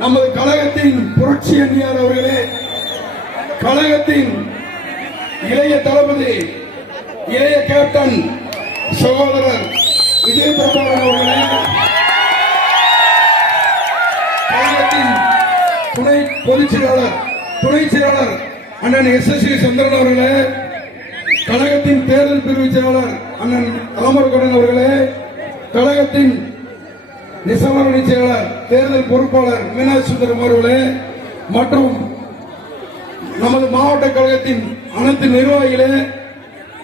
நமது கழகத்தின் புரட்சி அணியார் அவர்களே, கழகத்தின் இளைய தளபதி, இளைய கேப்டன் சகோதரர் விஜய் பிரபாகரன் அவர்களே, கழகத்தின் துணை பொதுச் செயலாளர், துணை செயலாளர் அண்ணன் எஸ்.எஸ். சந்திரன் அவர்களே, கழகத்தின் தேர்தல் பிரிவு செயலாளர் அண்ணன் ராமர்கடன் அவர்களே, கழகத்தின் நிசமரணி செயலாளர் தேர்தல் பொறுப்பாளர் மீனாட்சி சுந்தரம் அவர்களே மற்றும் நமது மாவட்ட கழகத்தின் அனைத்து நிர்வாகிகளே,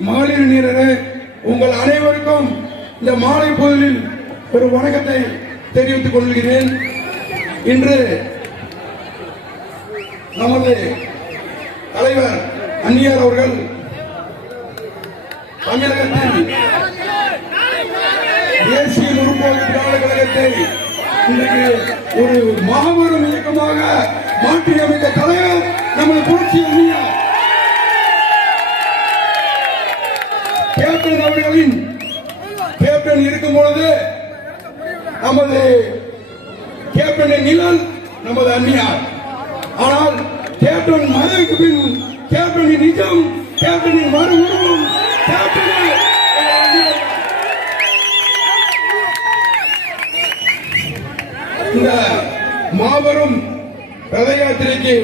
மகளிர் நீரரே, உங்கள் அனைவருக்கும் இந்த மாலை பொழுதில் ஒரு வணக்கத்தை தெரிவித்துக் கொள்கிறேன். இன்று நமது தலைவர் அந்நியார் அவர்கள் தமிழகத்தில் தேசிய முற்போக்கு திராவிட கழகத்தை இன்றைக்கு ஒரு மாபெரும் இயக்கமாக மாற்றியமைத்த தலைவர் நமது புரட்சி அணியார் கேப்டன் அவர்களின் கேப்டன் இருக்கும் பொழுது நமது கேப்டனின் நிழல் நமது அந்நியார். ஆனால் கேப்டன் மறைவுக்கு பின் கேப்டனின் நிஜம், கேப்டனின் மறு உருவம் இந்த மாபெரும் ரத யாத்திரைக்கு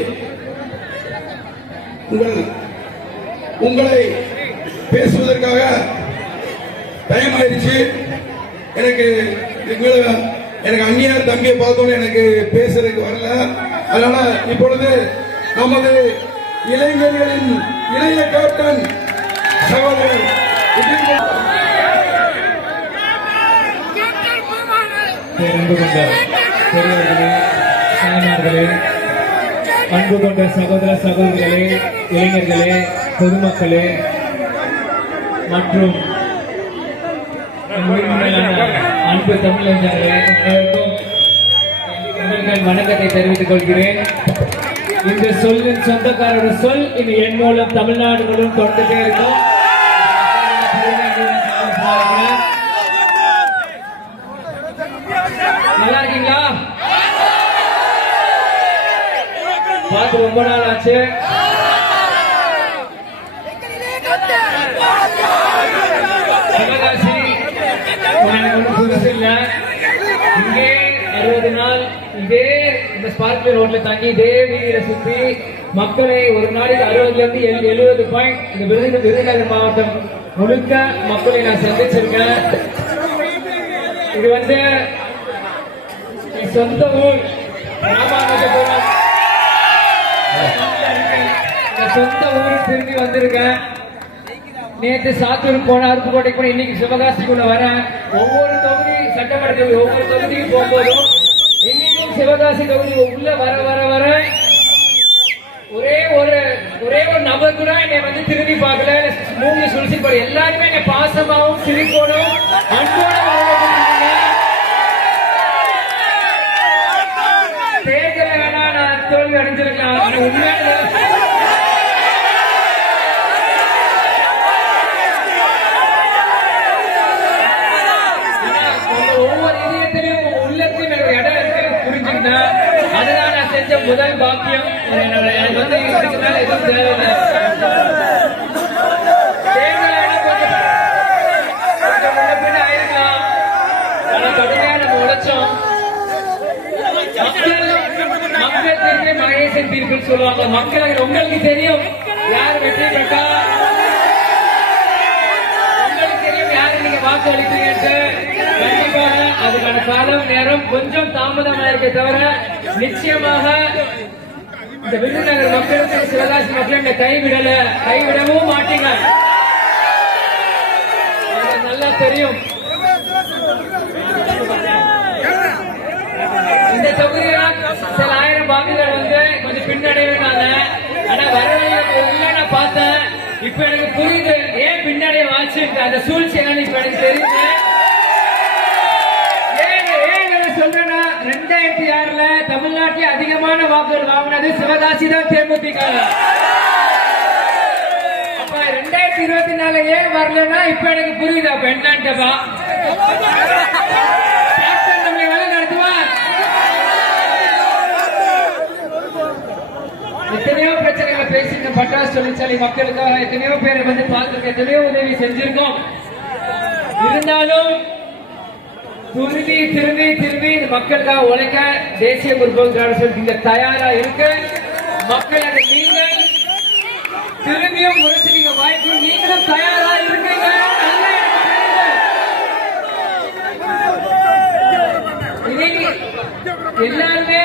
உங்களை பேசுவதற்காக டைம் ஆயிடுச்சு. எனக்கு அந்நியார் தம்பியை பார்த்தோன்னு எனக்கு பேசுறதுக்கு வரல. அதனால இப்பொழுது நமது இளைஞர்களின் இளைய கேப்டன் சகோதரர் அன்பு கொண்ட பெரியவர்களே, தாய்மார்களே, அன்பு கொண்ட சகோதர சகோதரிகளே, இளைஞர்களே, பொதுமக்களே மற்றும் அன்பு தமிழர்களே, உங்கள் வணக்கத்தை தெரிவித்துக் கொள்கிறேன். இந்த சொல்லின் சொந்தக்காரோட சொல் இனி என் மூலம் தமிழ்நாடு மூலம் தொடர்ந்துட்டே இருக்கும். நல்லா இருக்கீங்களா? பார்த்து ரொம்ப நாள் ஆச்சு. சிவகாசி ஒன்றும் புதுசு இல்ல. இங்கே 60 நாள் இதே இந்த ஸ்பார்க்லர் ரோட்ல தங்கி இதே வீதியில சுத்தி மக்களை ஒரு நாளைக்கு 60 இருந்து 70 பாயிண்ட் இந்த விருதுநகர் மாவட்டம் முழுக்க மக்களை நான் சந்திச்சிருக்கேன். இது வந்து சொந்த ஊர் ராமாநாதபுரம், சொந்த ஊரு திரும்பி வந்திருக்கேன். நேற்று சாத்தூர் போன, அருப்புக்கோட்டை போன, இன்னைக்கு சிவகாசிக்குள்ள வரேன். ஒவ்வொரு தொகுதி சட்டமன்ற தொகுதி ஒவ்வொரு தொகுதிக்கு போகும்போதும் இன்னைக்கும் சிவகாசி தொகுதி உள்ள வர வர வர ஒரே ஒரு நபர் கூட என்னை வந்து திரும்பி பார்க்கல, மூஞ்சி சுழிச்சு போட. எல்லாருமே என்னை பாசமாவும் சிரிப்போடும் அன்போட தேர்தல வேணா நான் தோல்வி அடைஞ்சிருக்கலாம். உண்மையான ஒவ்வொரு இதயத்திலும் உள்ளத்தையும் எனக்கு இடம் இருக்கு புரிஞ்சுக்கிட்டேன். அதுதான் நான் செஞ்ச முதல் பாக்கியம். எனக்கு வந்து இருக்கிறதுனால எதுவும் தேவையில்லை. தேர்தல் கொஞ்சம் முன்ன பின்ன ஆயிருக்கலாம். ஆனா கடுமையா நம்ம உழைச்சோம். மக்கள் தெரிஞ்ச மகேசன் தீர்ப்பு சொல்லுவாங்க. மக்கள் உங்களுக்கு தெரியும் யார் வெற்றி பெற்றா, உங்களுக்கு தெரியும் யாரு நீங்க வாக்கு அளிப்பீங்க. கண்டிப்பாக அதுக்கான காலம் நேரம் கொஞ்சம் தாமதமாக இருக்க தவிர நிச்சயமாக இந்த விருதுநகர் மக்களுக்கு, சிவகாசி மக்கள் இந்த கைவிடவும் மாட்டீங்க. நல்லா தெரியும். இந்த தொகுதியில சில ஆயிரம் வாக்குகள் வந்து கொஞ்சம் பின்னடைவுனால, ஆனா வரவில்லை நான் பார்த்தேன். இப்ப எனக்கு புரியுது ஏன் பின்னடைய வாச்சு அந்த சூழ்ச்சி இப்ப எனக்கு தெரியுது. சொல்றேன்னா 2006 தமிழ்நாட்டில் அதிகமான வாக்குகள் வாங்கினது சிவகாசி தான், தேமுதிக. அப்ப 2024 ஏன் வரலன்னா இப்ப எனக்கு புரியுது. அப்ப என்னன்ட்டப்பா நம்மளை வேலை நடத்துவார். பேசிட்டு பட்டாசு தொழிற்சாலை மக்களுக்காக எத்தனையோ பேரை வந்து பார்த்துருக்க, எத்தனையோ உதவி செஞ்சிருக்கோம். இருந்தாலும் திரும்பி திரும்பி திரும்பி இந்த மக்களுக்காக உழைக்க தேசிய முற்போக்கு திராவிட கழகம் இங்க தயாரா இருக்கு. மக்கள் அதை நீங்கள் திரும்பியும் முறைச்சு நீங்க வாய்ப்பு நீங்களும் தயாரா இருக்கீங்க. எல்லாருமே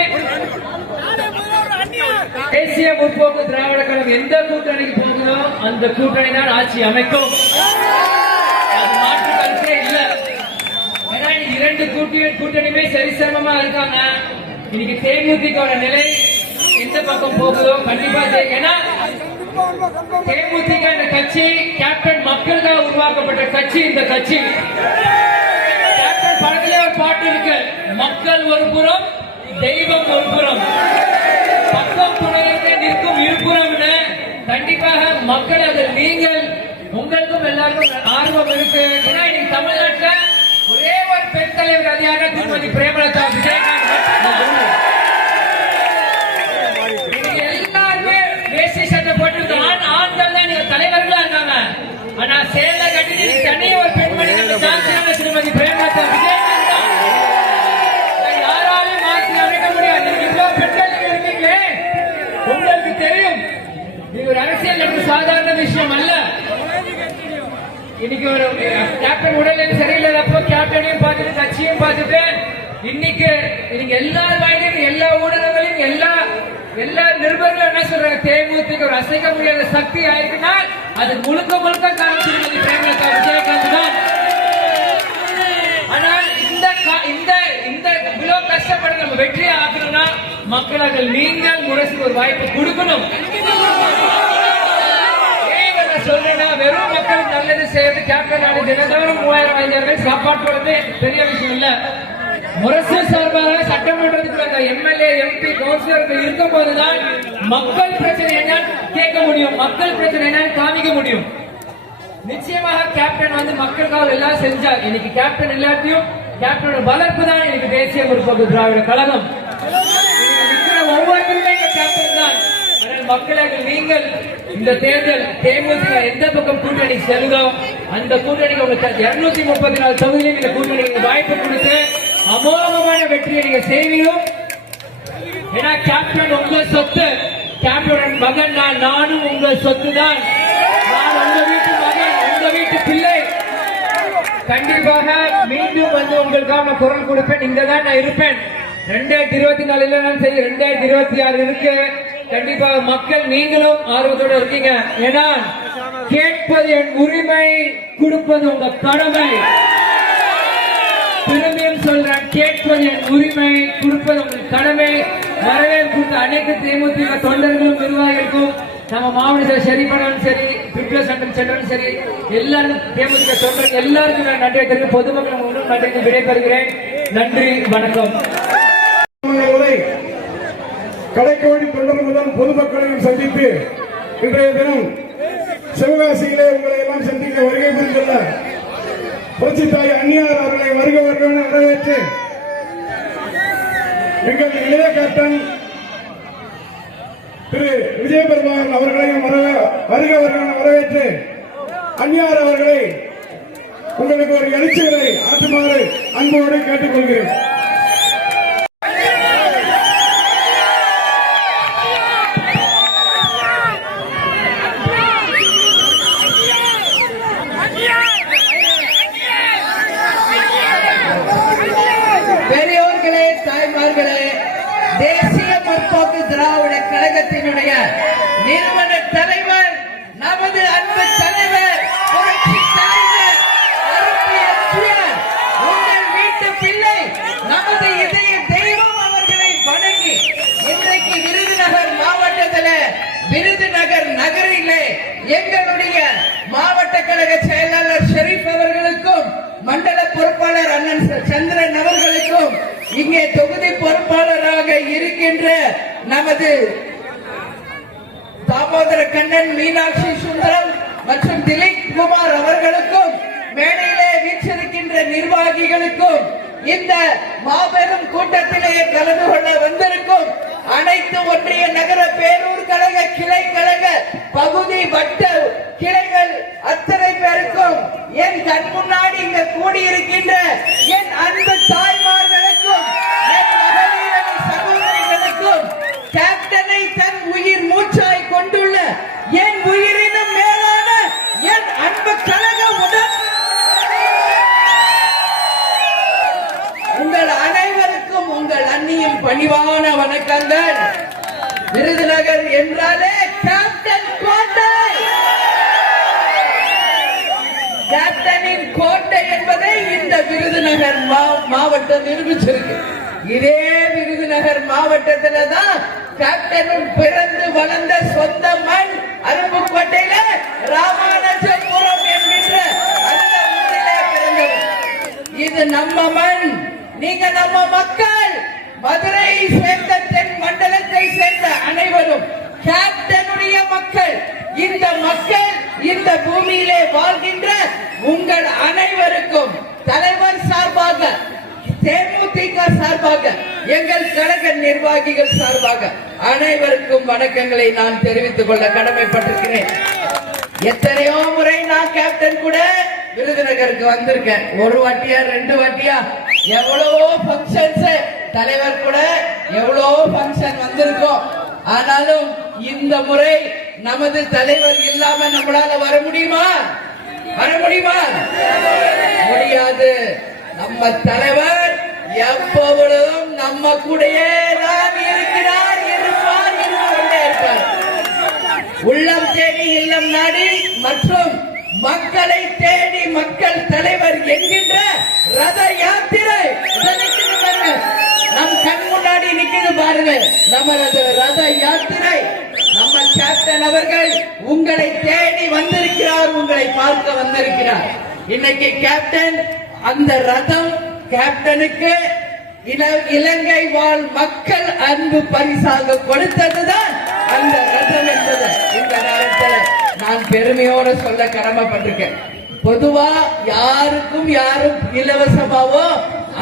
தேசிய முற்போக்கு திராவிட கழகம் எந்த கூட்டணிக்கு போகுதோ அந்த கூட்டணி தான் ஆட்சி அமைக்கும். அது மாற்று கருத்தே இல்லை. ஏன்னா இரண்டு கூட்டணியுமே சரிசமமா இருக்காங்க. இன்னைக்கு தேமுதிக நிலை எந்த பக்கம் போகுதோ கண்டிப்பா ஏன்னா தேமுதிக இந்த கட்சி கேப்டன் மக்களுக்காக உருவாக்கப்பட்ட கட்சி. இந்த கட்சி கேப்டன் படத்திலே ஒரு பாட்டு இருக்கு, மக்கள் ஒரு புறம் தெய்வம் ஒரு புறம், பக்கம் துணையிலே நிற்கும் இருபுறம். கண்டிப்பாக மக்கள் அதில் நீங்கள் உங்களுக்கும் எல்லாருக்கும் ஆர்வம் இருக்கு. ஏன்னா இன்னைக்கு தமிழ்நாட்டில் ஒரே ஒரு பெண் தலைவர் அதிகார திருமதி பிரேமலதா விஜயகாந்த். எல்லாருமே வேஷ்டி சட்டை போட்டு ஆண்கள் தான் நீங்க தலைவர்களா இருக்காங்க. ஆனா சேலை கட்டி தனியே ஒரு பெண்மணி ஜான்சியான திருமதி பிரேமலதா விஜயகாந்த் தான். யாராலையும் மாற்றி அமைக்க முடியாது. இவ்வளவு பெண்கள் நீங்க இருக்கீங்களே, உங்களுக்கு தெரியும் இது ஒரு அரசியல் நடந்த சாதாரண விஷயம் அல்ல. இன்னைக்கு ஒரு கேப்டன் உடல்நிலை சரியில்லாதப்போ கேப்டனையும் பார்த்துட்டு கட்சியும் பார்த்துட்டு இன்னைக்கு நீங்க எல்லா வாயிலும் எல்லா ஊடகங்களையும் எல்லா நிருபர்களும் என்ன சொல்றாங்க, தேமுதிக ஒரு அசைக்க முடியாத சக்தி ஆயிருக்குன்னா அது முழுக்க முழுக்க காரணம் பிரேமலதா விஜயகாந்த் தான். ஆனால் இந்த இவ்வளவு கஷ்டப்பட்டு நம்ம வெற்றியை ஆக்கணும்னா மக்களாக நீங்கள் முரசு ஒரு வாய்ப்பு கொடுக்கணும். சொல்றேன்னா வெறும் மக்களுக்கு நல்லது செய்யறது கேப்டன் தினந்தோறும் 3000-5000 சாப்பாட்டு பெரிய விஷயம் இல்ல. முரசு சார்பாக சட்டமன்றத்துக்கு எம்எல்ஏ எம்பி கவுன்சிலர்கள் இருக்கும் போதுதான் மக்கள் பிரச்சனை என்னன்னு கேட்க முடியும், மக்கள் பிரச்சனை என்னன்னு காமிக்க முடியும். நிச்சயமாக கேப்டன் வந்து மக்களுக்காக எல்லாம் செஞ்சார். இன்னைக்கு கேப்டன் எல்லாத்தையும் கேப்டனோட வளர்ப்பு தான் இன்னைக்கு தேசிய முற்போக்கு திராவிட கழகம். ஒவ்வொருத்தருமே கேப்டன் தான். மக்களாக நீங்கள் இந்த தேர்தல் தேமுதிக எந்த பக்கம் கூட்டணி செல்லுதோ அந்த கூட்டணிக்கு உங்களுக்கு 234 தொகுதியிலும் இந்த கூட்டணிக்கு வாய்ப்பு கொடுத்து அமோகமான வெற்றியை நீங்க செய்வீங்க. ஏன்னா கேப்டன் உங்க சொத்து, கேப்டன் மகன் நானும் உங்க சொத்து தான். நான் உங்க வீட்டு மகன், உங்க வீட்டு பிள்ளை. கண்டிப்பாக மீண்டும் வந்து உங்களுக்காக குரல் கொடுப்பேன். இங்க தான் நான் இருப்பேன். 2024 சரி, 2026 இருக்கு. கண்டிப்பாக மக்கள் நீங்களும் ஆர்வத்தோட இருக்கீங்க. ஏன்னா கேட்பது என் உரிமை, கொடுப்பது உங்க கடமை. திரும்பியும் சொல்றேன், கேட்பது என் உரிமை, கொடுப்பது உங்க கடமை. வரவேற்பு அனைத்து தேமுதிக தொண்டர்களும் நிர்வாகிகளுக்கும் நம்ம மாவட்ட ஷெரீஃபனும் சரி, பிப்ளஸ் சென்டரும் சரி, எல்லாரும் தேமுதிக தொண்டர்கள் எல்லாருக்கும் நான் நன்றி தெரிவித்து பொதுமக்கள் மூலம் நன்றி விடைபெறுகிறேன். நன்றி, வணக்கம். கடைக்கோடி தொண்டர் முதல் பொதுமக்களையும் சந்தித்து இன்றைய தினம் சிவகாசியிலே உங்களை எல்லாம் சந்திக்க வருகை புரிந்துள்ள புரட்சி தாய் அன்னியார் அவர்களை வருக வருகவென வரவேற்று எங்கள் இளைய கேப்டன் திரு விஜயபெருமான் அவர்களையும் வருக வருகவென வரவேற்று அன்னியார் அவர்களை உங்களுக்கு ஒரு எழுச்சிகளை ஆற்றுமாறு அன்போடு கேட்டுக்கொள்கிறேன். பெரியோர்களே, தாய்மார்களே, தேசிய முற்போக்கு திராவிட கழகத்தினுடைய நிறுவன தலைவர், நமது அன்பு தலைவர், புரட்சி தலைவர், உங்கள் வீட்டு பிள்ளை, நமது இதய தெய்வம் அவர்களை வணங்கி இன்றைக்கு விருதுநகர் மாவட்டத்தில் விருதுநகர் நகரிலே எங்களுடைய மாவட்ட கழக செயலாளர் ஷெரீப் அவர்களுக்கும் மண்டல பொறுப்பாளர் அண்ணன் சந்திரன் அவர்களுக்கும் இங்கே தொகுதி பொறுப்பாளராக இருக்கின்ற நமது தாமோதர கண்ணன், மீனாட்சி சுந்தரம் மற்றும் திலீப் குமார் அவர்களுக்கும் மேடையிலே வீற்றிருக்கின்ற நிர்வாகிகளுக்கும் இந்த மாபெரும் கூட்டத்திலே கலந்து கொள்ள வந்திருக்கும் அனைத்து ஒன்றிய நகர பேரூர் கழக கிளை கழக வணக்கங்கள். விருதுநகர் என்றாலே கேப்டன் கோட்டை, கேப்டனின் கோட்டை என்பதை இந்த விருதுநகர் மாவட்டம் நிரூபிச்சிருக்கு. இதே விருதுநகர் மாவட்டத்துல தான் கேப்டனும் பிறந்து வளர்ந்த சொந்த மண் அருப்புக்கோட்டையில ராமானுஜபுரம் என்கின்ற அந்த ஊரிலே பிறந்தவர். இது நம்ம மண், நீங்க நம்ம மக்கள். மதுரையை சேர்ந்த தென் மண்டலத்தை சேர்ந்த அனைவரும் கேப்டனுடைய மக்கள். இந்த மக்கள் இந்த பூமியிலே வாழ்கின்ற உங்கள் அனைவருக்கும் தலைவர் சார்பாக, தேமுதிக சார்பாக, எங்கள் கழக நிர்வாகிகள் சார்பாக அனைவருக்கும் வணக்கங்களை நான் தெரிவித்துக் கொள்ள கடமைப்பட்டிருக்கிறேன். எத்தனையோ முறை நான் கேப்டன் கூட விருதுநகருக்கு வந்திருக்கேன். ஒரு வாட்டியா 2 வாட்டியா எவ்வளவோ பங்கன்ஸ், தலைவர் கூட எவ்வளவோ பங்கன் வந்திருக்கோம். ஆனாலும் இந்த முறை நமது தலைவர் இல்லாம நம்மளால வர முடியுமா? வர முடியுமா? முடியாது. நம்ம தலைவர் எப்பொழுதும் நம்ம கூடயே தான் இருக்கிறார், இருப்பார், இருந்து கொண்டே இருப்பார். உள்ளம் தேடி இல்லம் நாடி மற்றும் மக்களை தேடி மக்கள் தலைவர் என்கின்ற ரத யாத்திரை நம் கண் முன்னாடி நிக்குது பாருங்க. நமது ரத யாத்திரை நம்ம கேப்டன் அவர்கள் உங்களை தேடி வந்திருக்கிறார், உங்களை பார்க்க வந்திருக்கிறார். இன்னைக்கு கேப்டன் அந்த ரதம் கேப்டனுக்கு இலங்கை வாழ் மக்கள் அன்பு பரிசாக கொடுத்ததுதான் அந்த ரதம் என்பது இந்த நேரத்தில் நான் பெருமையோடு சொல்ல கடமைப்பட்டிருக்கேன். பொதுவா யாருக்கும் யாரும் இலவசமாவோ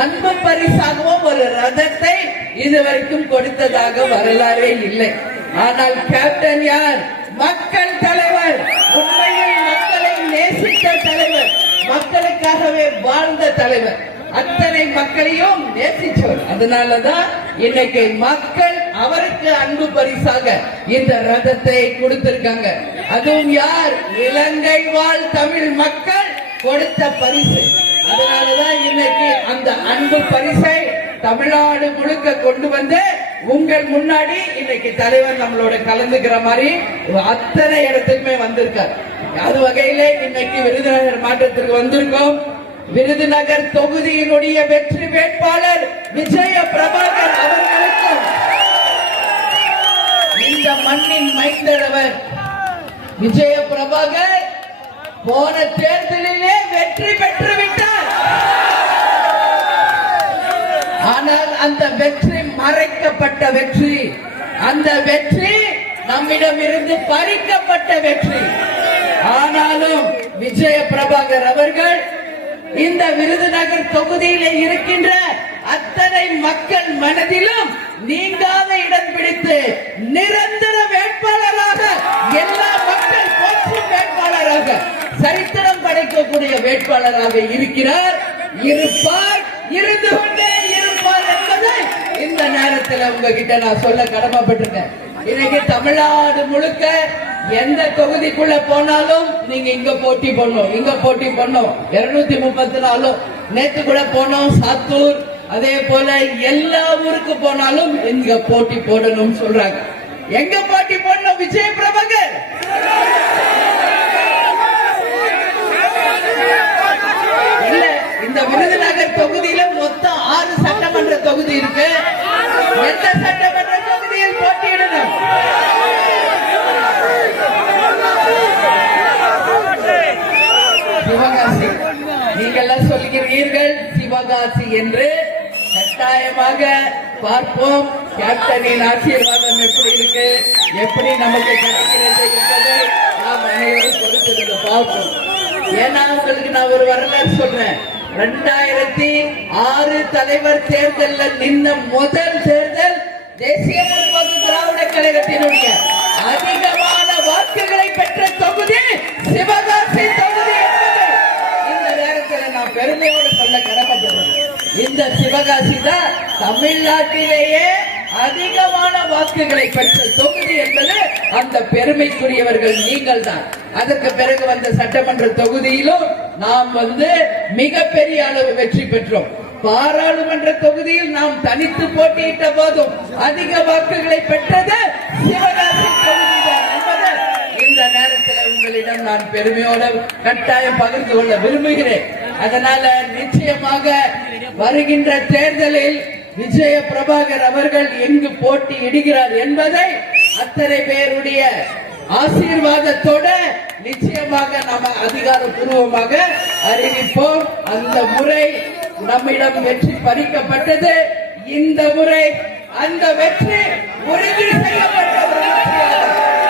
அன்பு பரிசாகவோ ஒரு ரதத்தை இதுவரைக்கும் கொடுத்ததாக வரலாறே இல்லை. ஆனால் கேப்டன் யார்? மக்கள் தலைவர், உண்மையில் மக்களை நேசித்த தலைவர், மக்களுக்காகவே வாழ்ந்த தலைவர், அத்தனை மக்களையும் நேசிச்சவர். அதனாலதான் இன்னைக்கு மக்கள் அவருக்கு அன்பு பரிசாக இந்த ரதத்தை கொடுத்திருக்காங்க. அதுவும் யார்? இலங்கை வாழ் தமிழ் மக்கள் கொடுத்த பரிசு. அதனாலதான் இன்னைக்கு அந்த அன்பு பரிசை தமிழ்நாடு முழுக்க கொண்டு வந்து உங்கள் முன்னாடி இன்னைக்கு தலைவர் நம்மளோட கலந்துக்கிற மாதிரி அத்தனை இடத்துக்குமே வந்திருக்கார். அது வகையிலே இன்னைக்கு விருதுநகர் மாவட்டத்திற்கு வந்திருக்கோம். விருதுநகர் தொகுதியினுடைய வெற்றி வேட்பாளர் விஜய பிரபாகர் அவர்களுக்கும் இந்த மண்ணின் மைந்தரவர் விஜய பிரபாகர் போன தேர்தலிலே வெற்றி பெற்று விட்டார். ஆனால் அந்த வெற்றி மறைக்கப்பட்ட வெற்றி, அந்த வெற்றி நம்மிடமிருந்து பறிக்கப்பட்ட வெற்றி. ஆனாலும் விஜய பிரபாகர் அவர்கள் இந்த விருதுநகர் தொகுதியிலே இருக்கின்ற அத்தனை மக்கள் மனதிலும் நீங்காத இடம் பிடித்து நிரந்தர வேட்பாளராக, எல்லா மக்கள் போற்றும் வேட்பாளராக, சரித்திரம் படைக்கக்கூடிய வேட்பாளராக இருக்கிறார், இருப்பார், இருந்து கொண்டே இருப்பார் என்பதை இந்த நேரத்தில் உங்ககிட்ட நான் சொல்ல கடமைப்பட்டிருக்கேன். இன்னைக்கு தமிழ்நாடு முழுக்க எந்த தொகுதிக்குள்ள போனாலும் நீங்க இங்க போட்டி பண்ணணும், இங்க போட்டி பண்ணணும். 234 நேற்று கூட போனோம் சாத்தூர், அதே போல எல்லா ஊருக்கு போனாலும் இங்க போட்டி போடணும் சொல்றாங்க. எங்க போட்டி போடணும்? விஜய பிரபாகர் இல்ல. இந்த விருதுநகர் தொகுதியில மொத்தம் 6 சட்டமன்ற தொகுதி இருக்கு. எந்த சட்டமன்ற தொகுதியில் போட்டியிடணும்? சிவகாசி. நீங்கெல்லாம் சொல்கிறீர்கள் சிவகாசி என்று. கட்டாயமாக பார்ப்போம் கேப்டனின் ஆசீர்வாதம் எப்படி இருக்கு, எப்படி நமக்கு கிடைக்கிறது என்பதை நாம் அனைவரும் பொறுத்திருந்து பார்ப்போம். ஏன்னா உங்களுக்கு நான் ஒரு வரலாறு சொல்றேன். 2006 தலைவர் தேர்தலில் நின்ன முதல் தேர்தல் தேசிய முற்போக்கு திராவிட கழகத்தினுடைய அதிகமான வாக்குகளை பெற்ற தொகுதி சிவகாசி தொகுதி என்பதை இந்த நேரத்தில் நான் பெருமையோடு சொல்ல கடமைப்படுறேன். இந்த சிவகாசி தான் தமிழ்நாட்டிலேயே அதிகமான வாக்குகளை பெற்ற தொகுதி என்பது அந்த பெருமைக்குரியவர்கள் நீங்கள் தான். அதற்கு பிறகு வந்த சட்டமன்ற தொகுதியிலும் நாம் மிகப்பெரிய அளவு வெற்றி பெற்றோம். பாராளுமன்ற தொகுதியில் நாம் தனித்து போட்டியிட்ட போதும் அதிக வாக்குகளை பெற்றது சிவகாசி தொகுதிதான் என்பது இந்த நேரத்தில் உங்களிடம் நான் பெருமையோடு கட்டாயம் பகிர்ந்து கொள்ள விரும்புகிறேன். அதனால நிச்சயமாக வருகின்ற தேர்தலில் விஜய பிரபாகர் அவர்கள் எங்கு போட்டியிடுகிறார் என்பதை அத்தனை பேருடைய ஆசீர்வாதத்தோட நிச்சயமாக நம்ம அதிகாரப்பூர்வமாக அறிவிப்போம். அந்த முறை நம்மிடம் வெற்றி பறிக்கப்பட்டது. இந்த முறை அந்த வெற்றி உறுதி செய்யப்பட்ட ஒரு வெற்றியாக,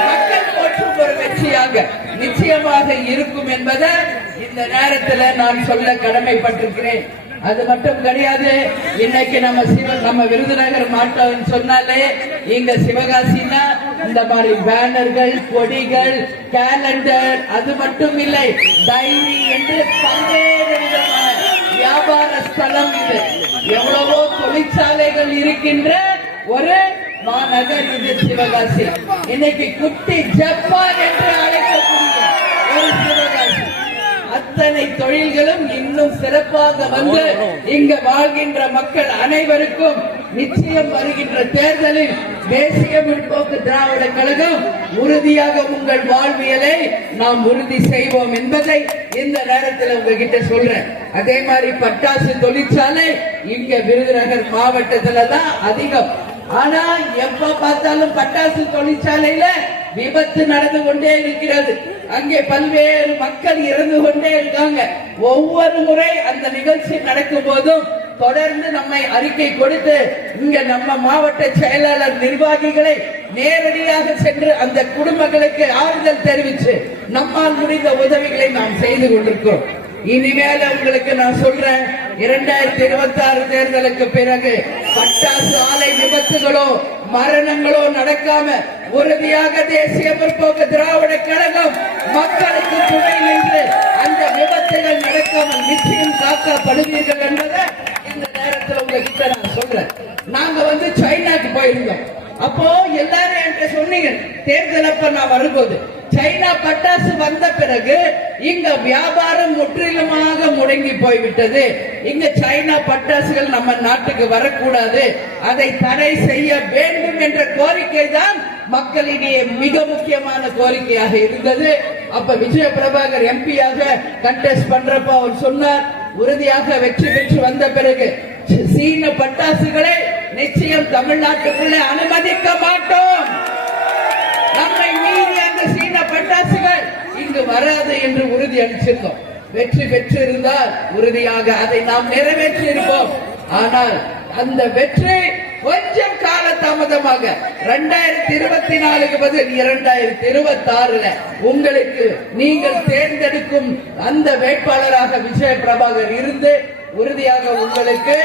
மக்கள் போற்றும் ஒரு வெற்றியாக நிச்சயமாக இருக்கும் என்பதை இந்த நேரத்தில் நான் சொல்ல கடமைப்பட்டிருக்கிறேன். அது மட்டும் கிடையாது. இன்னைக்கு நம்ம விருதுநகர் மாவட்டம் சொன்னாலே இங்க சிவகாசினா இந்த மாதிரி பேனர்கள், கொடிகள், கேலண்டர், அது மட்டும் இல்லை டைரி என்று பல்வேறு விதமான வியாபார ஸ்தலம் இது. எவ்வளவோ தொழிற்சாலைகள் இருக்கின்ற ஒரு மாநகர் இது சிவகாசி. இன்னைக்கு குட்டி ஜப்பான் என்று அழைக்கக்கூடிய ஒரு சிவகாசி. அத்தனை தொழில்களும் இன்னும் சிறப்பாக வந்து இங்க வாழ்கின்ற மக்கள் அனைவருக்கும் நிச்சயம் வருகின்ற தேர்தலில் தேசிய முற்போக்கு திராவிட கழகம் உறுதியாக உங்கள் வாழ்வியலை நாம் உறுதி செய்வோம் என்பதை இந்த நேரத்தில் உங்ககிட்ட சொல்றேன். அதே மாதிரி பட்டாசு தொழிற்சாலை இங்க விருதுநகர் மாவட்டத்துல தான் அதிகம். ஆனா எப்ப பார்த்தாலும் பட்டாசு தொழிற்சாலையில விபத்து நடந்து கொண்டே இருக்கிறது. அங்கே பல்வேறு மக்கள் இறந்து கொண்டே இருக்காங்க. ஒவ்வொரு முறை அந்த நிகழ்ச்சி நடக்கும் போதும் தொடர்ந்து நம்மை அறிக்கை கொடுத்து இங்க நம்ம மாவட்ட செயலாளர் நிர்வாகிகளை நேரடியாக சென்று அந்த குடும்பங்களுக்கு ஆறுதல் தெரிவித்து நம்மால் முடிந்த உதவிகளை நாம் செய்து கொண்டிருக்கிறோம். இனிமேல உங்களுக்கு நான் சொல்றேன், 2026 தேர்தலுக்கு பிறகு பட்டாசு ஆலை விபத்துகளோ மரணங்களோ நடக்காம உறுதியாக தேசிய முற்போக்கு திராவிட கழகம் மக்களுக்கு துணை நின்று அந்த விபத்துகள் நடக்காமல் நிச்சயம் காக்கப்படுவீர்கள் என்பதை இந்த நேரத்தில் உங்ககிட்ட நான் சொல்றேன். நாங்க சைனாக்கு போயிருந்தோம். அப்போ எல்லாரும் என்கிட்ட சொன்னீங்க, தேர்தல் அப்ப நான் வரும்போது சைனா பட்டாசு வந்த பிறகு இங்க வியாபாரம் முற்றிலுமாக முடங்கி போய்விட்டது. இங்க சைனா பட்டாசுகள் நம்ம நாட்டுக்கு வரக்கூடாது, அதை தடை செய்ய வேண்டும் என்ற கோரிக்கை தான் மக்களிடையே மிக முக்கியமான கோரிக்கையாக இருந்தது. அப்ப விஜய பிரபாகர் எம்பியாக கண்டெஸ்ட் பண்றப்ப அவர் சொன்னார், உறுதியாக வெற்றி பெற்று வந்த பிறகு சீன பட்டாசுகளை நிச்சயம் தமிழ்நாட்டுக்குள்ளே அனுமதிக்க மாட்டோம், நம்மை மீறி அந்த சீன பட்டாசுகள் இங்கு வராது என்று உறுதி அளிச்சிருந்தோம். வெற்றி பெற்று இருந்தால் உறுதியாக அதை நாம் நிறைவேற்றி இருப்போம். ஆனால் அந்த வெற்றி கொஞ்சம் கால தாமதமாக 2024 பதில் 2026 உங்களுக்கு நீங்கள் தேர்ந்தெடுக்கும் அந்த வேட்பாளராக விஜய பிரபாகர் இருந்து உறுதியாக உங்களுக்கு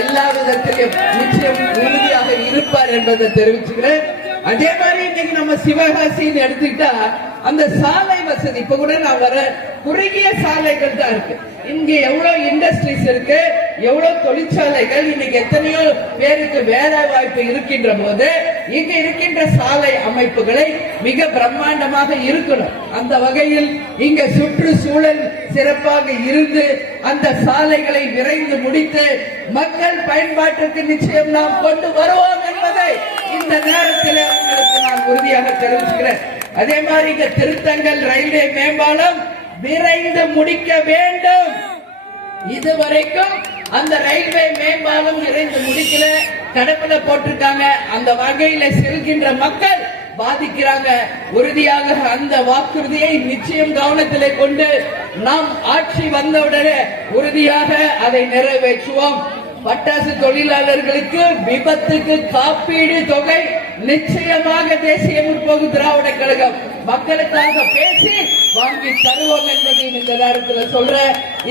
எல்லா விதத்திலும் நிச்சயம் உறுதியாக இருப்பார் என்பதை தெரிவிச்சுக்கிறேன். அதே மாதிரி இன்னைக்கு நம்ம சிவகாசின்னு எடுத்துக்கிட்டா அந்த சாலை வசதி இப்ப கூட நான் வர குறுகிய சாலைகள் தான் இருக்கு. இங்க எவ்வளவு இண்டஸ்ட்ரீஸ் இருக்கு, எவ்வளவு தொழிற்சாலைகள், இன்னைக்கு எத்தனையோ பேருக்கு வேலை வாய்ப்பு இருக்கின்ற போது இங்க இருக்கின்ற சாலை அமைப்புகளை மிக பிரம்மாண்டமாக இருக்கணும். அந்த வகையில் இங்க சுற்றுச்சூழல் சிறப்பாக இருந்து அந்த சாலைகளை விரைந்து முடித்து மக்கள் பயன்பாட்டிற்கு நிச்சயம் நாம் கொண்டு வருவோம் என்பதை இந்த நேரத்தில் உங்களுக்கு நான் உறுதியாக தெரிவிக்கிறேன். அதே மாதிரி இங்க திருத்தங்கல் ரயில்வே மேம்பாலம் விரைந்து முடிக்க வேண்டும். இதுவரைக்கும் அந்த ரயில்வே மேம்பாலம் விரைந்து முடிக்கல, கடப்புல போட்டிருக்காங்க. அந்த வகையில செல்கின்ற மக்கள் பாதிக்கிறாங்க. உறுதியாக அந்த வாக்குறுதியை நிச்சயம் கவனத்திலே கொண்டு நாம் ஆட்சி வந்தவுடனே உறுதியாக அதை நிறைவேற்றுவோம். பட்டாசு தொழிலாளர்களுக்கு விபத்துக்கு காப்பீடு தொகை நிச்சயமாக தேசிய முற்போக்கு திராவிட கழகம் மக்களுக்காக பேசி வாங்கி தருவோம் என்பதை இந்த நேரத்தில் சொல்ற.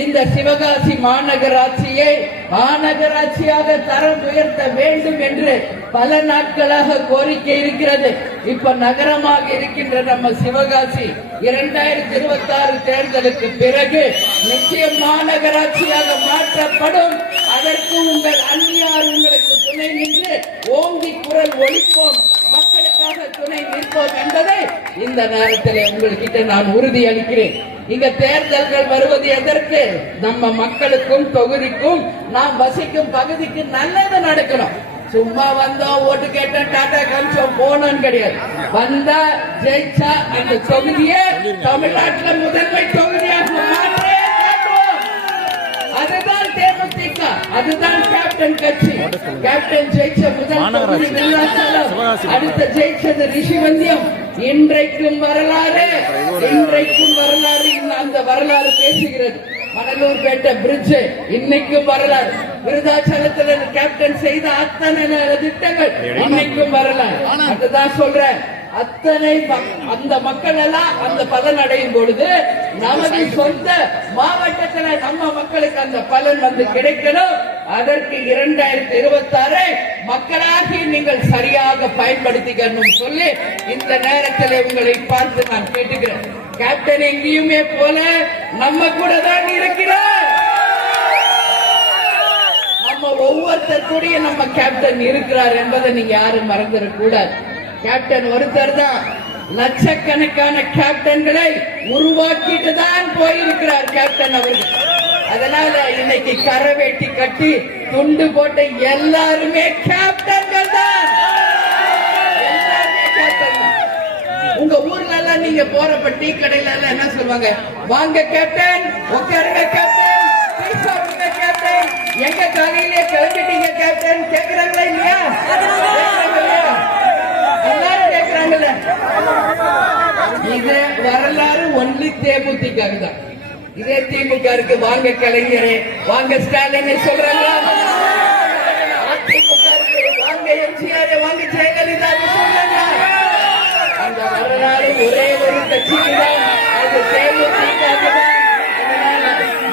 இந்த சிவகாசி மாநகராட்சியை மாநகராட்சியாக தரம் உயர்த்த வேண்டும் என்று பல நாட்களாக கோரிக்கை இருக்கிறது. இப்ப நகரமாக இருக்கின்ற நம்ம சிவகாசி 2026 தேர்தலுக்கு பிறகு நிச்சயம் மாநகராட்சியாக மாற்றப்படும். அதற்கு உங்கள் அந்நியார் உங்களுக்கு துணை நின்று ஓங்கி குரல் ஒலிப்போம். மக்களுக்காக துணை நிற்போம். கொடுப்போம் என்பதை இந்த நேரத்தில் உங்கள்கிட்ட நான் உறுதி அளிக்கிறேன். இங்க தேர்தல்கள் வருவது எதற்கு? நம்ம மக்களுக்கும் தொகுதிக்கும் நாம் வசிக்கும் பகுதிக்கு நல்லது நடக்கணும். சும்மா வந்தோம், ஓட்டு கேட்டோம், டாடா காமிச்சோம், போனோம் கிடையாது. வந்தா ஜெயிச்சா அந்த தொகுதியே தமிழ்நாட்டில் முதன்மை தொகுதியாக மாற்றே காட்டுவோம். அதுதான் தேமுதிக, அதுதான் கேப்டன் கட்சி. கேப்டன் ஜெயிச்ச முதல் தொகுதி விருதாச்சலம், அடுத்த ஜெயிச்சது ரிஷிவந்தியம். இன்றைக்கும் வரலாறு, இன்றைக்கும் வரலாறு, அந்த வரலாறு பேசுகிறது. மணலூர்பேட்டை பிரிட்ஜ் இன்னைக்கும் வரலாறு. விருதாச்சலத்தில் கேப்டன் செய்த அத்தனை திட்டங்கள் இன்னைக்கும் வரலாறு. அதுதான் சொல்றேன். அத்தனை அந்த மக்கள் எல்லாம் அந்த பலன் அடையும் பொழுது நமது சொந்த மாவட்டத்தில் நம்ம மக்களுக்கு அந்த பலன் வந்து கிடைக்கணும். அதற்கு 2026 மக்களாகி நீங்கள் சரியாக பயன்படுத்திக்கணும் சொல்லி இந்த நேரத்தில் உங்களை பார்த்து நான் கேட்டுக்கிறேன். கேப்டன் எங்கேயுமே போல நம்ம கூட தான் இருக்கிறார். நம்ம ஒவ்வொருத்தர் கூட நம்ம கேப்டன் இருக்கிறார் என்பதை நீங்க யாரும் மறந்துடக் கூடாது. கேப்டன் ஒருத்தர் தான், லட்சக்கணக்கான கேப்டன்களை உருவாக்கிட்டு தான் போயிருக்கிறார் கேப்டன் அவர்கள். அதனால இன்னைக்கு கரை வெட்டி கட்டி துண்டு போட்ட எல்லாருமே கேப்டன்கள் தான். எல்லாருமே கேப்டன் தான். உங்க ஊர்ல எல்லாம் நீங்க போறப்ப டீ கடையில எல்லாம் என்ன சொல்லுவாங்க? வாங்க கேப்டன், உட்காருங்க கேப்டன், டீ சாப்பிடுங்க கேப்டன், எங்க காலையிலே கிளம்பிட்டீங்க கேப்டன் கேக்குறாங்களா இல்லையா? எல்லாரும் கேக்குறாங்கல்ல. இது வரலாறு ஒன்லி தேமுதிக தான். இதே திமுக இருக்கு, வாங்க கலைஞரே, வாங்க ஸ்டாலின் சொல்றாங்க. அதிமுக இருக்கு, வாங்க எம்ஜிஆர், வாங்க ஜெயலலிதா சொல்றாங்க. அந்த வரலாறு ஒரே ஒரு கட்சி தான், அது தேமுதிக தான்.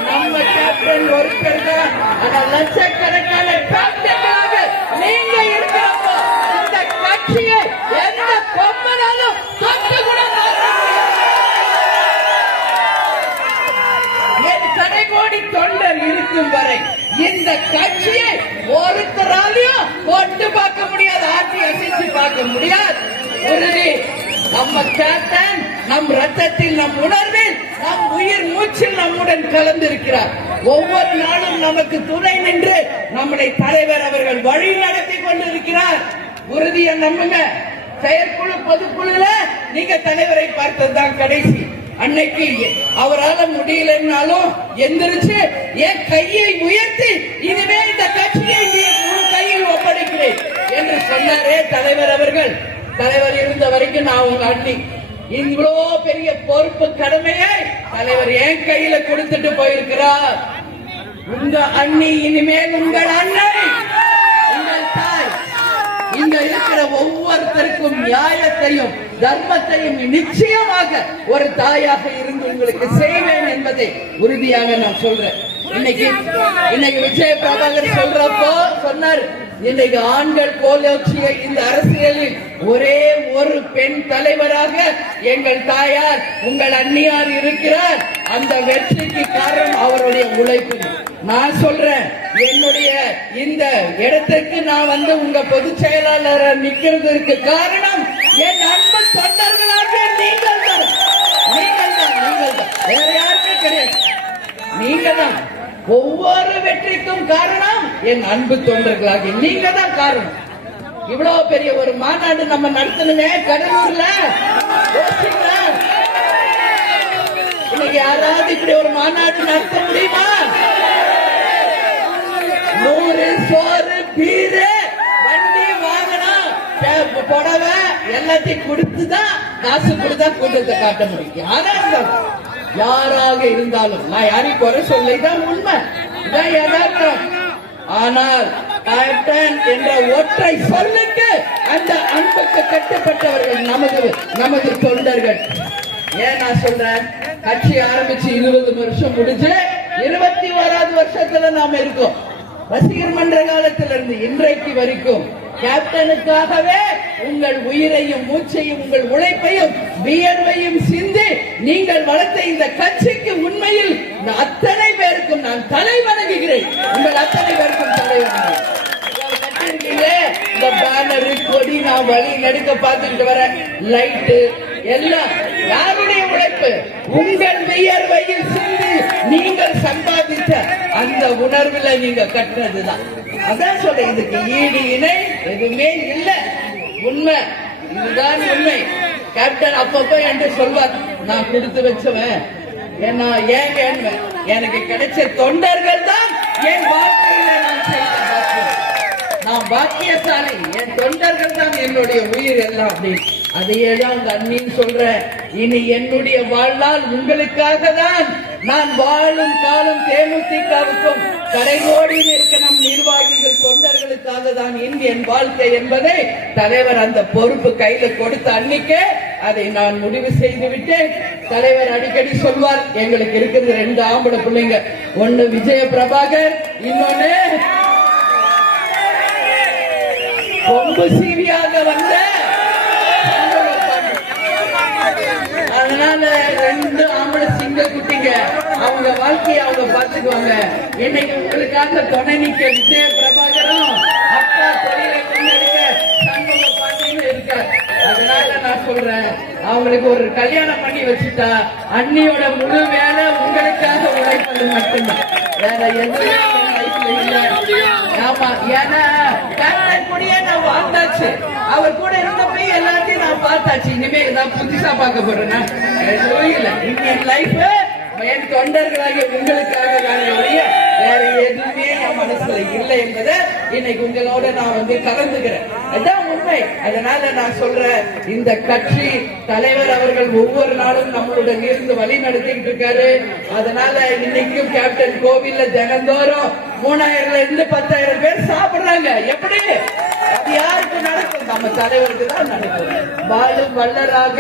நம்ம கேப்டன் ஒருத்தர் தான். ஆனா லட்சக்கணக்கான கேப்டனாக நீங்க இருக்கிறப்போ இந்த கட்சியை எந்த கொம்பனாலும் தொட்டு கூட என் கடைகோடி தொண்டர் இருக்கும் வரை இந்த கட்சியை ஒருத்தராலையும் தொட்டு பார்க்க முடியாது, ஆட்சி அசைச்சு பார்க்க முடியாது. உறுதி. நம்ம கேப்டன் நம் ரத்தத்தில், நம் உணர்வில், நம் உயிர் மூச்சில் நம்முடன் கலந்திருக்கிறார். ஒவ்வொரு நாளும் நமக்கு துணை நின்று நம்முடைய தலைவர் அவர்கள் வழி நடத்தி கொண்டிருக்கிறார். உறுதியை நம்புங்க. செயற்குழு பொதுக்குழுல நீங்க தலைவரை பார்த்ததுதான் கடைசி. அன்னைக்கு அவரால் முடியலன்னாலும் எந்திரிச்சு என் கையை உயர்த்தி இனிமே இந்த கட்சியை உன் கையில் ஒப்படைக்கிறேன் என்று சொன்னாரே தலைவர் அவர்கள். தலைவர் இருந்த வரைக்கும் நான் உங்க அண்ணி, இவ்வளோ பெரிய பொறுப்பு கடமையை தலைவர் என் கையில கொடுத்துட்டு போயிருக்கிறார். உங்க அண்ணி இனிமேல் உங்கள் அன்னை, உங்கள் தாய். இங்க இருக்கிற ஒவ்வொருத்தருக்கும் நியாயத்தையும் தர்மத்தையும் நிச்சயமாக ஒரு தாயாக இருந்து உங்களுக்கு செய்வேன் என்பதை உறுதியாக நான் சொல்றேன். இன்னைக்கு விஜய பிரபாகர் சொல்றப்போ சொன்னார், இன்றைக்கு ஆண்கள் கோலோச்சிய இந்த அரசியலில் ஒரே ஒரு பெண் தலைவராக எங்கள் தாயார் உங்கள் அண்ணியார் இருக்கிறார். அந்த வெற்றிக்கு காரணம் அவருடைய உழைப்பு. நான் சொல்றேன், என்னுடைய இந்த இடத்திற்கு நான் வந்து உங்க பொதுச் செயலாளர் நிக்கிறதுக்கு காரணம் என் அன்பு தொண்டர்களாக நீங்கள் தான். வேற யாருமே கிடையாது, நீங்க தான். ஒவ்வொரு வெற்றிக்கும் காரணம் என் அன்பு தொண்டர்களாக நீங்க தான் காரணம். இவ்வளவு பெரிய ஒரு மாநாடு நம்ம நடத்தணுமே கடலூர்ல. இன்னைக்கு யாராவது இப்படி ஒரு மாநாடு நடத்த முடியுமா? 100 சோறு பீரு வண்டி வாகனம் புடவை எல்லாத்தையும் கொடுத்துதான், காசு கொடுத்தா கூட்டத்தை காட்ட முடியும். யாராக இருந்தாலும் நான் யாரையும் குறை சொல்லிதான் உண்மை, இதான் யதார்த்தம். ஆனால் கேப்டன் என்ற ஒற்றை சொல்லுக்கு அந்த அன்புக்கு கட்டுப்பட்டவர்கள் நமது தொண்டர்கள். ஏன் நான் சொல்றேன், கட்சி ஆரம்பிச்சு 20 வருஷம் முடிஞ்சு 21வது வருஷத்துல நாம இருக்கோம். ரசிகர் மன்ற காலத்திலிருந்து இன்றைக்கு வரைக்கும் கேப்டனுக்காகவே உங்கள் உயிரையும் மூச்சையும் உங்கள் உழைப்பையும் வியர்வையும் சிந்தி நீங்கள் வளர்த்த இந்த கட்சிக்கு உண்மையில் இந்த அத்தனை பேருக்கும் நான் தலை வணங்குகிறேன். உங்கள் அத்தனை பேருக்கும் தலை வணங்குகிறேன். இந்த அந்த பேனரு கொடி நான் வழி நடுக்க பார்த்துக்கிட்டு வரேன். லைட்டு எல்லாம் யாருடைய உழைப்பு? உங்கள் வியர்வையில் சிந்தி நீங்கள் சம்பாதித்த அந்த உணர்வுல நீங்க கட்டுறதுதான். அதான் சொல்ல, இதுக்கு ஈடு இணை எதுவுமே இல்லை. உண்மை, இதுதான் உண்மை. கேப்டன் அப்பப்ப என்று சொல்வார், நான் கொடுத்து வச்சவன், ஏன்னா ஏங்க எனக்கு கிடைச்ச தொண்டர்கள் தான் என் வாழ்க்கையில நான் செய்த பாக்கியம். நான் பாக்கியசாலி, என் தொண்டர்கள் தான் என்னுடைய உயிர் எல்லாம். அப்படி அதையே தான் உங்க அண்ணின்னு சொல்றேன். இனி என்னுடைய வாழ்நாள் உங்களுக்காக தான். நான் வாழும் காலம் தேமுதிகவுக்கும் கடைகோடியில் இருக்க நம் நிர்வாகிகள் தொண்டர்களுக்காக தான் இன்று என் வாழ்க்கை என்பதை தலைவர் அந்த பொறுப்பு கையில கொடுத்த அன்னைக்கே அதை நான் முடிவு செய்து விட்டேன். தலைவர் அடிக்கடி சொல்வார், எங்களுக்கு இருக்கிறது 2 ஆம்பளை பிள்ளைங்க, ஒன்னு விஜய பிரபாகர், இன்னொன்னு கொம்பு சீவியாக வந்த. அதனால 2 ஆம்பளை சிங்க குட்டிங்க, அவங்க வாழ்க்கையை அவங்க பார்த்துக்குவாங்க. இன்னைக்கு உங்களுக்காக துணை நிக்க விஜய பிரபாகரும் அப்பா தொழிலை முன்னெடுக்க சண்முக பாண்டியன்னு இருக்க. அதனால நான் சொல்றேன், அவங்களுக்கு ஒரு கல்யாணம் பண்ணி வச்சுட்டா அண்ணியோட முழு வேலை உங்களுக்காக உழைப்பது மட்டும்தான், வேற எதுவுமே லைஃப்ல இல்ல. ஆமா, ஏன்னா கேப்டன் கூடயே நான் வாழ்ந்தாச்சு, அவர் கூட இருந்தப்ப எல்லாத்தையும் நான் பார்த்தாச்சு. இனிமே ஏதாவது புதுசா பார்க்க போறேன்னா எதுவும் இல்லை. என் லைஃப் என் தொண்டர்களாகிய உங்களுக்காக வேற எதுவுமே என் மனசுல இல்லை என்பதை இன்னைக்கு உங்களோட நான் கலந்துக்கிறேன். அதான் உண்மை. அதனால நான் சொல்றேன், இந்த கட்சி தலைவர் அவர்கள் ஒவ்வொரு நாளும் நம்மளுடன் இருந்து வழி நடத்திட்டு இருக்காரு. அதனால இன்னைக்கும் கேப்டன் கோவில்ல தினந்தோறும் 3000 இருந்து 10,000 பேர் சாப்பிடுறாங்க. எப்படி? அது யாருக்கு நடக்கும்? நம்ம தலைவருக்கு தான் நடக்கும். வாழும் வல்லராக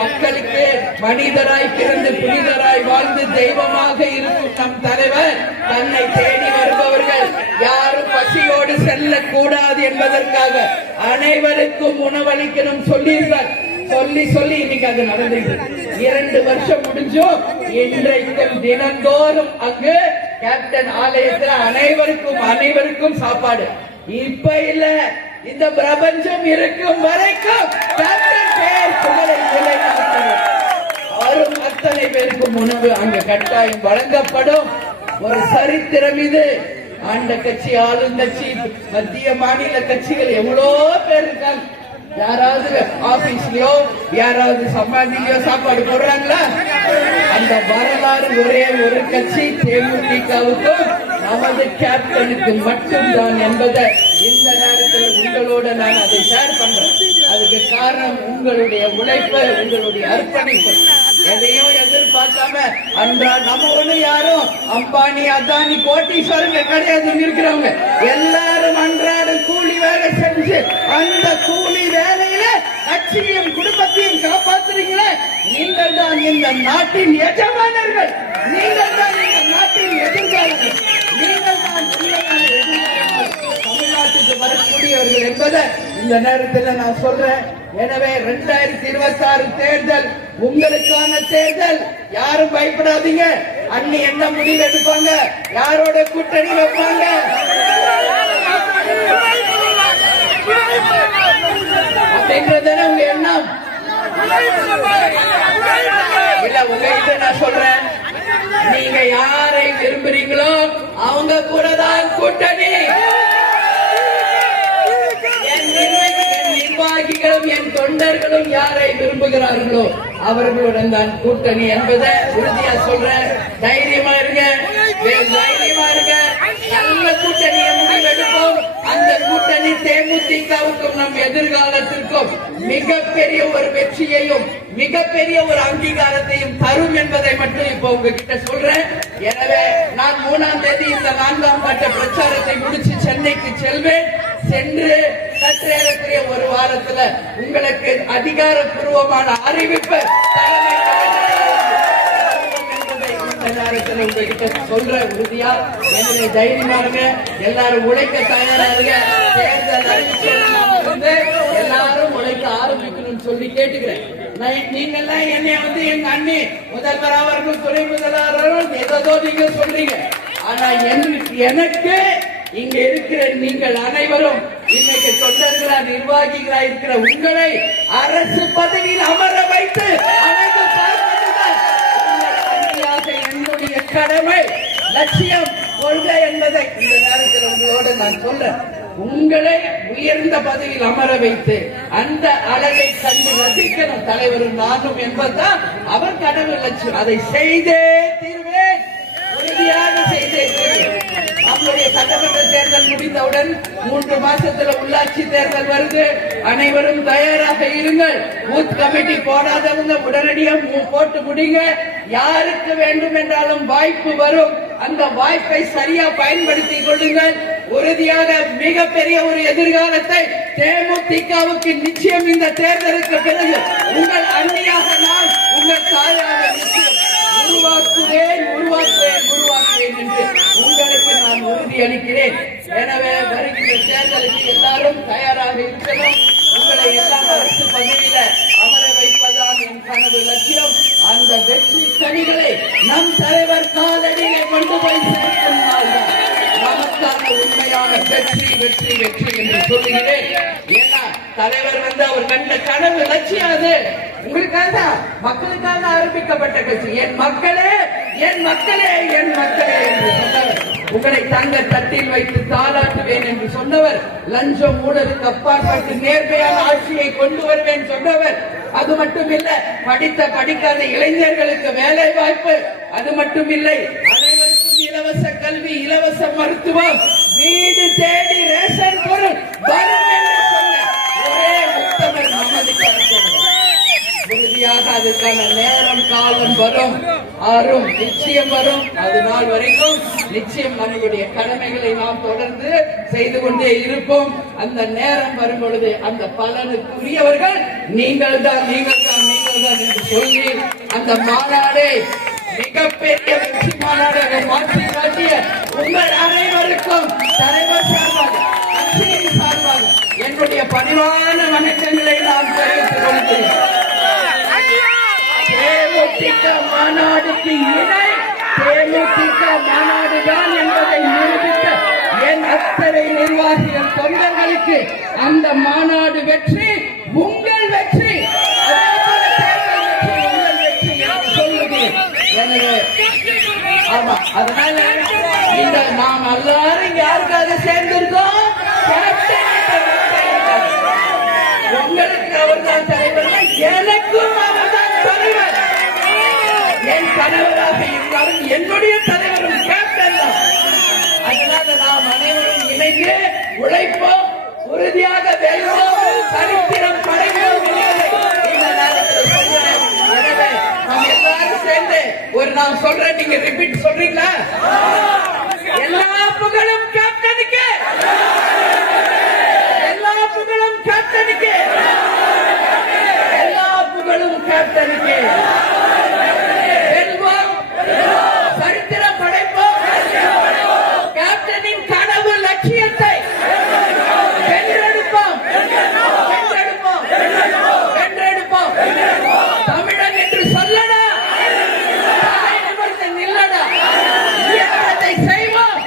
மக்களுக்கு மனிதராய் பிறந்து புனிதராய் வாழ்ந்து தெய்வமாக இருக்கும் நம் தலைவர் தன்னை தேடி வருபவர்கள் யாரும் பசியோடு செல்லக்கூடாது என்பதற்காக அனைவருக்கும் உணவளிக்கணும் சொல்லியிருக்கார். சொல்லி இன்னைக்கு அது நடந்தது. 2 வருஷம் முடிஞ்சும் இன்றைக்கும் தினந்தோறும் அங்கு கேப்டன் ஆலயத்தில் அனைவருக்கும் சாப்பாடு. இப்ப இல்ல, இந்த பிரபஞ்சம் இருக்கும் வரைக்கும் கேப்டன் பெயர் புகழை நிலைநாட்டுவோம். வரும் அத்தனை பேருக்கும் உணவு அங்க கட்டாயம் வழங்கப்படும். ஒரு சரித்திரம் இது. ஆண்ட கட்சி, ஆளுங்கட்சி, மத்திய மாநில கட்சிகள் எவ்வளோ பேர் இருக்காங்க. யாராவது ஆபீஸ்லயோ யாராவது சம்பாதிலையோ சாப்பாடு போடுறாங்களா? அந்த வரலாறு ஒரே ஒரு கட்சி தேமுதிகவுக்கும் நமது கேப்டனுக்கு மட்டும்தான் என்பதை இந்த நேரத்தில் உங்களோட நான் அதை ஷேர் பண்றேன். அதுக்கு காரணம் உங்களுடைய உழைப்பு, உங்களுடைய அர்ப்பணிப்பு. எதையும் எதிர்பார்க்காம அன்றாட நம்ம ஒண்ணு யாரும் அம்பானி அதானி கோட்டீஸ்வரங்க கிடையாது இருக்கிறவங்க. எல்லாரும் அன்றாட கூலி வேலை செஞ்சு அந்த கூலி வேலையில கட்சியையும் குடும்பத்தையும் காப்பாத்துறீங்களே, நீங்கள் தான் இந்த நாட்டின் எஜமானர்கள். நீங்கள் தான் இந்த நாட்டின் எதிர்காலங்கள். நீங்கள் தான் தமிழ்நாட்டுக்கு வரக்கூடியவர்கள் என்பதை இந்த நேரத்தில் நான் சொல்றேன். எனவே 2026 தேர்தல் உங்களுக்கான தேர்தல். யாரும் பயப்படாதீங்க. அண்ணி என்ன முடிவு எடுப்பாங்க, யாரோட கூட்டணி வைப்பாங்க அப்படின்றத உங்க எண்ணம் இல்ல. உங்ககிட்ட நான் சொல்றேன், நீங்க யாரை விரும்புறீங்களோ அவங்க கூட தான் கூட்டணி. நிர்வாகிகளும் என் தொண்டர்களும் யாரை விரும்புகிறார்களோ அவர்களுடன் தான் கூட்டணி என்பதை உறுதியா சொல்றேன். தைரியமா இருங்க, தைரியமா இருங்க. நல்ல கூட்டணியை முடிவெடுப்போம். அந்த கூட்டணி தேமுதிகவுக்கும் நம் எதிர்காலத்திற்கும் மிகப்பெரிய ஒரு வெற்றியையும் மிகப்பெரிய ஒரு அங்கீகாரத்தையும் தரும் என்பதை மட்டும் இப்ப உங்ககிட்ட சொல்றேன். எனவே நான் 3ஆம் தேதி இந்த 4ஆம் கட்ட பிரச்சாரத்தை முடிச்சு சென்னைக்கு செல்வேன். சென்று சற்றேறக்குரிய ஒரு வாரத்துல உங்களுக்கு அதிகாரப்பூர்வமான அறிவிப்பு உங்ககிட்ட சொல்ற உறுதியா. எனவே தைரியமா இருங்க, எல்லாரும் உழைக்க தயாரா இருங்க. தேர்தல் அறிவிச்சு எல்லாரும் உழைக்க ஆரம்பிக்கணும்னு சொல்லி கேட்டுக்கிறேன். நீங்க எல்லாம் என்னை எங்க அண்ணி முதல்வர் அவர்கள் துணை முதல்வர் ஏதோ நீங்க சொல்றீங்க. ஆனா எனக்கு இங்க இருக்கிற நீங்கள் அனைவரும் இன்னைக்கு தொண்டர்களா நிர்வாகிகளா இருக்கிற உங்களை அரசு பதவியில் அமர வைத்து அழகு பார்ப்பதுதான் உங்கள் அணியாக என்னுடைய கடமை, லட்சியம், கொள்கை என்பதை இந்த நேரத்தில் உங்களோட நான் சொல்றேன். உங்களை உயர்ந்த பதவியில் அமர வைத்து அந்த அழகை கண்டு ரசிக்கணும் தலைவரும் நானும் என்பதுதான் அவர் கனவு லட்சியம். அதை செய்தே தீர்வேன், உறுதியாக செய்தே தீர்வேன். நம்முடைய சட்டமன்ற தேர்தல் முடிந்தவுடன் 3 மாசத்துல உள்ளாட்சி தேர்தல் வருது. அனைவரும் தயாராக இருங்கள். பூத் கமிட்டி போடாதவங்க உடனடியாக போட்டு முடிங்க. யாருக்கு வேண்டும் என்றாலும் வாய்ப்பு வரும். அந்த வாய்ப்பை சரியா பயன்படுத்திக் கொள்ளுங்கள். உறுதியாக மிகப்பெரிய ஒரு எதிர்காலத்தை தேமுதிகவுக்கு நிச்சயம் இந்த தேர்தலுக்கு பிறகு உங்கள் அண்ணியாக நான், உங்கள் தாயாக நிச்சயம் உருவாக்குவேன் என்று உங்களுக்கு நான் உறுதி அளிக்கிறேன். எனவே வருகிற தேர்தலுக்கு எல்லாரும் தயாராக இருக்கணும். உங்களை எல்லாம் அரசு பதவியில அமர வைப்பதான் என் கனவு லட்சியம். அந்த வெற்றி கனிகளை நம் தலைவர் காலடியிலே கொண்டு போய் சேர்க்கும் நாள்தான் நமக்கான உண்மையான வெற்றி வெற்றி வெற்றி என்று சொல்லுகிறேன். ஏன்னா தலைவர் அவர் கண்ட கனவு லட்சியம் அது உங்களுக்காக, மக்களுக்காக ஆரம்பிக்கப்பட்ட கட்சி. என் மக்களே என் மக்களே என் மக்களே என்று சொன்னவர், உங்களை தங்க தட்டில் வைத்து தாளாட்டுவேன் என்று சொன்னவர், லஞ்சம் ஊழலுக்கு அப்பாற்பட்டு நேர்மையான ஆட்சியை கொண்டு வருவேன் சொன்னவர். அது மட்டும் இல்ல, படிக்காத இளைஞர்களுக்கு வேலை வாய்ப்பு, அது மட்டும் இல்லை, அனைவருக்கும் இலவச கல்வி, இலவச மருத்துவம், வீடு தேடி ரேஷன் பொருள் வரும் என்று சொன்ன ஒரே உத்தமர் நமது கருத்து. உறுதியாக அதுக்கான நேரம் காலம் வரும், நிச்சயம் வரும். அது நாள் வரைக்கும் நிச்சயம் நம்முடைய கடமைகளை நாம் தொடர்ந்து செய்து கொண்டே இருப்போம். அந்த நேரம் வரும் பொழுது அந்த பலனுக்குரியவர்கள் நீங்கள் தான் என்று சொல்லி அந்த மாநாடை மிகப்பெரிய வெற்றி மாநாடாக மாற்றி காட்டிய உங்கள் அனைவருக்கும் தலைவர் சார்பாக, கட்சியின் சார்பாக என்னுடைய பணிவான வணக்கங்களை நான் தெரிவித்துக் கொள்கிறேன். தேமுதிக மாநாடுக்கு இணை தேமுதிக மாநாடுதான் என்பதை நிரூபித்த என் அத்தனை நிர்வாகிகள் தொண்டர்களுக்கு அந்த மாநாடு வெற்றி உங்கள் வெற்றி, உங்கள் வெற்றி என்று சொல்லுகிறேன். எனவே ஆமா, அதனால இந்த நாம் எல்லாரும் யாருக்காக சேர்ந்திருக்கோம்? உங்களுக்கு அவர்தான் தலைவர், எனக்கும் அவர்தான் தலைவர். என் தலைவராக இருந்தாலும் என்னுடைய தலைவரும் கேப்டன் தான். அதனால நாம் அனைவரும் இணைந்து உழைப்போம், உறுதியாக வெல்வோம், சரித்திரம் படைப்போம். இந்த நேரத்தில் சொல்கிறேன். எனவே நாம் எல்லாரும் சேர்ந்து ஒரு நான் சொல்றேன், நீங்க ரிப்பீட் சொல்றீங்களா? எல்லா புகழும் கேப்டனுக்கு, எல்லா புகழும் கேப்டனுக்கு, எல்லா புகழும் கேப்டனுக்கு. வெல்வோம், சரித்திரம் படைப்போம், கேப்டனின் கனவு லட்சியத்தை வென்றெடுப்போம், வென்றெடுப்போம், வென்றெடுப்போம். தமிழன் என்று சொல்லடா, தலை நிமிர்ந்து நில்லடா, இயக்கத்தை செய்வோம்.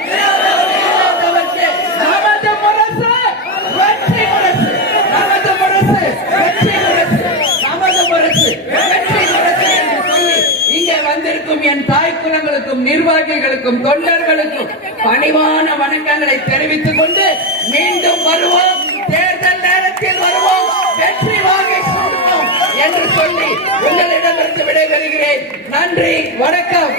நமது முரசு வெற்றி முரசு, நமது முரசு வெற்றி முரசு, நமது முரசு வெற்றி முரசு என்று சொல்லி இங்கே வந்திருக்கும் என் தாய் குலங்களுக்கும், நிர்வாகிகளுக்கும், தொண்டர்களுக்கும் பணிவான வணக்கங்களை தெரிவித்துக் கொண்டு மீண்டும் வருவோம், தேர்தல் நேரத்தில் வருவோம், வெற்றி வாங்கி சூடுவோம் என்று சொல்லி உங்களிடமிருந்து விடைபெறுகிறேன். நன்றி, வணக்கம்.